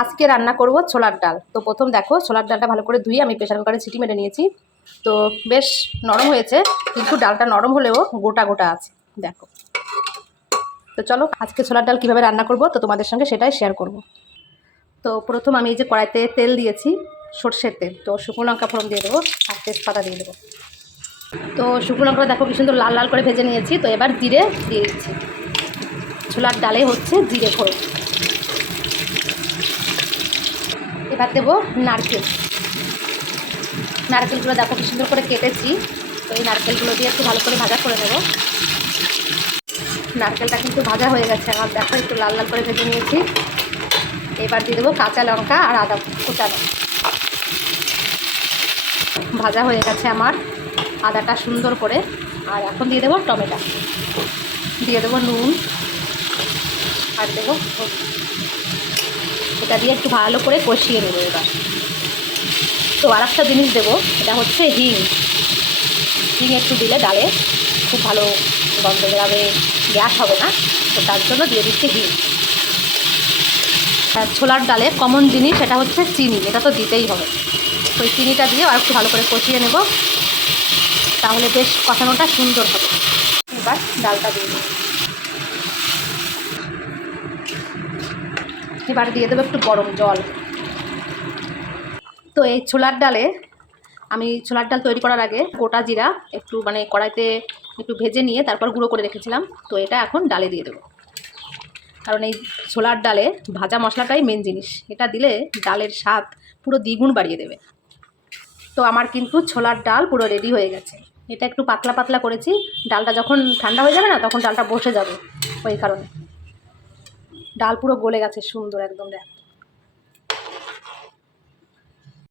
আজকে রান্না করব ছোলার ডাল। তো প্রথম দেখো ছোলার ডালটা ভালো করে ধুয়ে আমি প্রেসার কুকারে সিটি মেরে নিয়েছি। তো বেশ নরম হয়েছে, কিন্তু ডালটা নরম হলেও গোটা গোটা আছে দেখো। তো চলো আজকে ছোলার ডাল কীভাবে রান্না করব তো তোমাদের সঙ্গে সেটাই শেয়ার করব। তো প্রথম আমি এই যে কড়াইতে তেল দিয়েছি, সর্ষের তেল। তো শুকনো লঙ্কা ফোড়ন দিয়ে দেবো আর তেজপাতা দিয়ে দেবো। তো শুকনো লঙ্কা দেখো কি সুন্দর লাল লাল করে ভেজে নিয়েছি। তো এবার জিরে দিয়ে দিচ্ছি। ছোলার ডালে হচ্ছে জিরে ফোড়ন। এবার দেবো নারকেল। নারকেলগুলো দেখো কি সুন্দর করে কেটেছি। তো এই নারকেলগুলো দিয়ে একটু ভালো করে ভাজা করে নেব। নারকেলটা কিন্তু ভাজা হয়ে গেছে আমার, দেখো একটু লাল লাল করে ভেজে নিয়েছি। এবার দিয়ে দেবো কাঁচা লঙ্কা আর আদা কুচানো। ভাজা হয়ে গেছে আমার আদাটা সুন্দর করে। আর এখন দিয়ে দেবো টমেটো, দিয়ে দেবো নুন আর দেবো এটা দিয়ে একটু ভালো করে কষিয়ে নেবো এবার। তো আর একটা জিনিস দেবো, এটা হচ্ছে হিং। হিং একটু দিলে ডালে খুব ভালো গন্ধ বেরাবে, গ্যাস হবে না। তো তার জন্য দিয়ে দিচ্ছি হিং। আর ছোলার ডালে কমন জিনিস এটা হচ্ছে চিনি, এটা তো দিতেই হবে। তো ওই চিনিটা দিয়ে আর একটু ভালো করে কষিয়ে নেব, তাহলে বেশ কষানোটা সুন্দর হবে। এবার ডালটা দিয়ে দেবো। এবার দিয়ে দেবো একটু গরম জল। তো এই ছোলার ডালে আমি ছোলার ডাল তৈরি করার আগে গোটা জিরা একটু কড়াইতে একটু ভেজে নিয়ে তারপর গুঁড়ো করে রেখেছিলাম। তো এটা এখন ডালে দিয়ে দেবো, কারণ এই ছোলার ডালে ভাজা মশলাটাই মেন জিনিস। এটা দিলে ডালের স্বাদ পুরো দ্বিগুণ বাড়িয়ে দেবে। তো আমার কিন্তু ছোলার ডাল পুরো রেডি হয়ে গেছে। এটা একটু পাতলা পাতলা করেছি, ডালটা যখন ঠান্ডা হয়ে যাবে না তখন ডালটা বসে যাবে, ওই কারণে। ডাল পুরো গলে গেছে সুন্দর একদম দেখ।